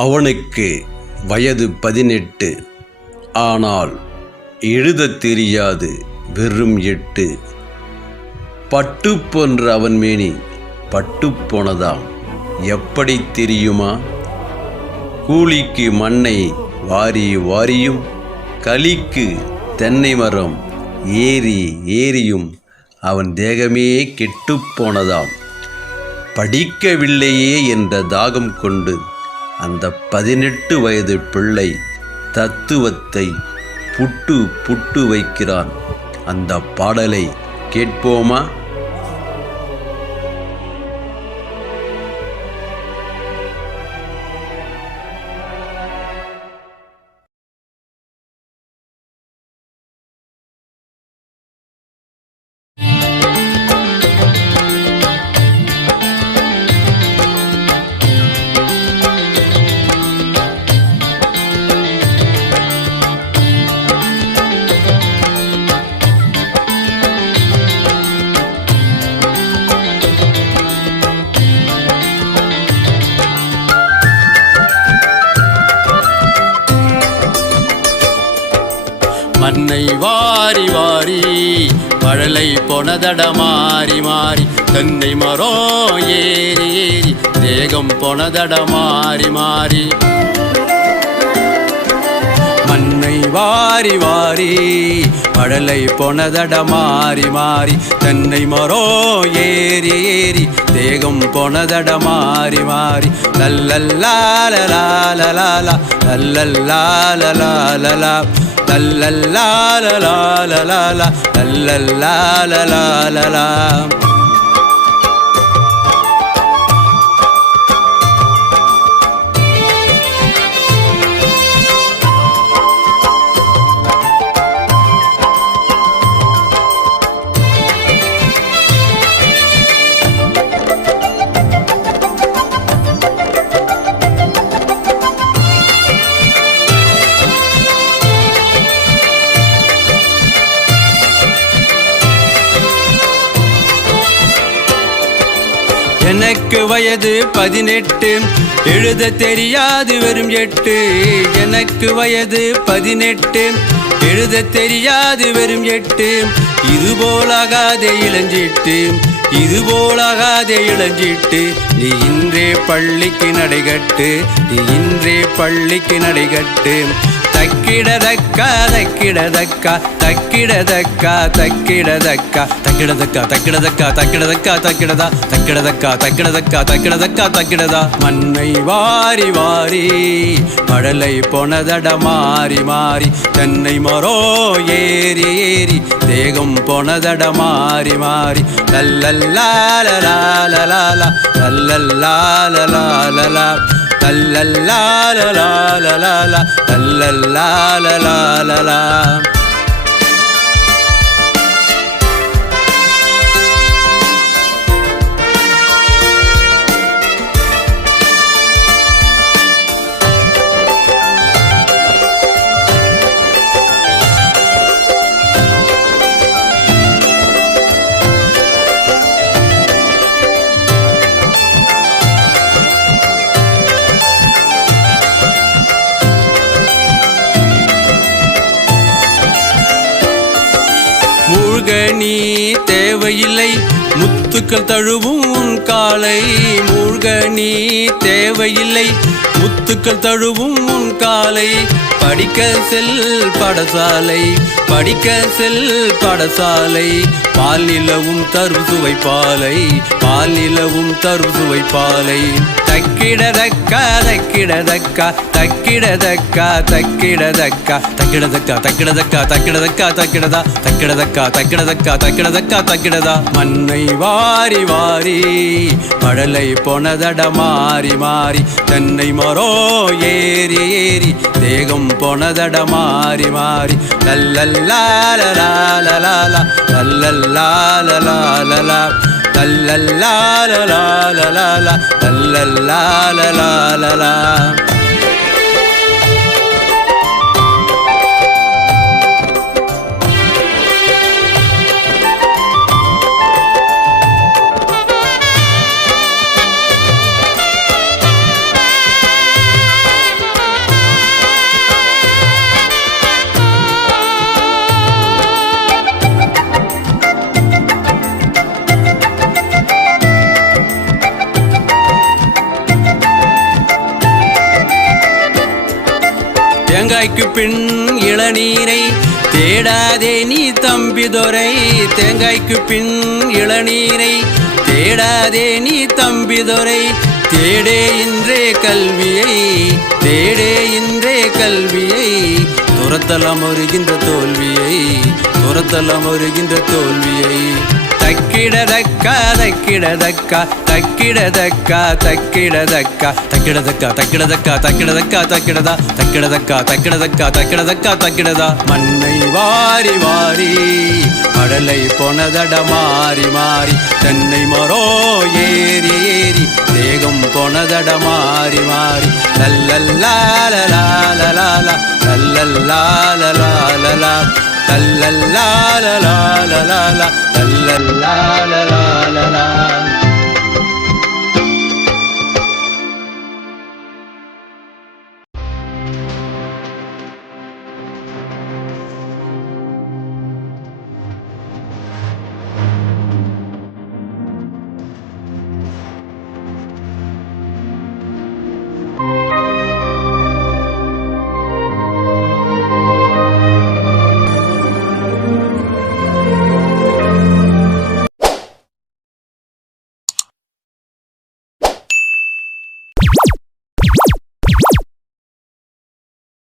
அவனுக்கு வயது 18. ஆனால் எழுதத் தெரியாது, வெறும் 8. பட்டு போன்ற அவன் மேனி பட்டு போனதாம். எப்படி தெரியுமா? கூலிக்கு மண்ணை வாரி வாரியும், களிக்கு தென்னை மரம் ஏறி ஏறியும் அவன் தேகமே கெட்டுப்போனதாம். படிக்கவில்லையே என்ற தாகம் கொண்டு அந்த 18 வயது பிள்ளை தத்துவத்தை புட்டு புட்டு வைக்கிறான். அந்த பாடலை கேட்போமா? மண்ணை வாரி வாரி மழலை போனதட மாறி மாறி, தென்னை மரம் ஏறி ஏறி தேகம் போனதட மாறி மாறி. மண்ணை வாரி வாரி மழலை போனதட மாறி மாறி, தென்னை மரம் ஏறி ஏறி தேகம் போனதட மாறி மாறி. லல்லல்லாலலாலலாலா லல்லல்லாலலாலலா லல்லல்லாலலாலலா லல்லல்லாலலாலலா. எனக்கு வயது 18, எழுத தெரியாது வெறும் 8. எனக்கு வயது 18, எழுத தெரியாது வெறும் 8. இதுபோலாகாதே இளஞ்சிட்டு, இதுபோலாகாதே இளஞ்சிட்டு, நீ இன்றே பள்ளிக்கு நடைகட்டு, நீ இன்றே பள்ளிக்கு நடைகட்டு. தக்கிடதக்கா தக்கிடதக்கா தக்கிடதக்கா தக்கிடதக்கா தக்கிடதக்கா தக்கிடதக்கா தக்கிடதக்கா தக்கிடதா தக்கிடதக்கா தக்கிடதக்கா தக்கிடதக்கா தக்கிடதா. மண்ணை வாரி வாரி மழலை போனதட மாறி மாறி, தென்னை மரம் ஏறி ஏறி தேகம் போனதட மாறி மாறி. லல்லல்லாலலாலலா லல்லல்லாலலாலலா லல்லல்லாலலாலலா லல்லல்லாலலாலலா. மூழ்கனி தேவையில்லை முத்துக்கள் தழுவும் காலை, மூழ்கனி தேவையில்லை முத்துக்கள் தழுவும் காலை. படிக்க செல் படசாலை, படிக்க செல் படசாலை, பாலிலவும் தரும் சுவைப்பாலை, பாலிலவும் தரும் சுவைப்பாலை. தக்கிடதக்கா தக்கிடதக்கா தக்கிடதக்கா தக்கிடதக்கா தக்கிடதக்கா தக்கிடதக்கா தக்கிடதக்கா தக்கிடதா தக்கிடதக்கா தக்கிடதக்கா தக்கிடதக்கா தக்கிடதா. மண்ணை வாரி வாரி மழலை போனதட மாறி மாறி, தென்னை மரம் ஏறி ஏறி தேகம் போனதட மாறி மாறி. லல்லல்லாலலாலலா லல்லல்லாலலாலலா லல்லல்லாலலாலலா லல்லல்லாலலாலலா. தேங்காய்க்கு பின் இளநீரை தேடாதே நீ தம்பிதுரை. தேங்காய்க்கு பின் இளநீரை தேடாதே நீ தம்பிதுரை. தேடே இன்றே கல்வியை, தேடே இன்றே கல்வியை. துரத்தலாம் வருகின்ற தோல்வியை, துரத்தலாம் வருகின்ற தோல்வியை. தக்கிடதக்கா தக்கிடதக்கா தக்கிடதக்கா தக்கிடதக்கா தக்கிடதக்கா தக்கிடதக்கா தக்கிடதக்கா தக்கிடதா தக்கிடதக்கா தக்கிடதக்கா தக்கிடதக்கா தக்கிடதா. மண்ணை வாரி வாரி கடலை போனதட மாறி மாறி. தென்னை மரோ ஏறி ஏறி தேகம் போனதட மாறி மாறி. லல்லல்லாலலாலலாலா லல்லல்லாலலாலலா லல்லல்லாலலாலலா லல்லல்லாலலாலலா.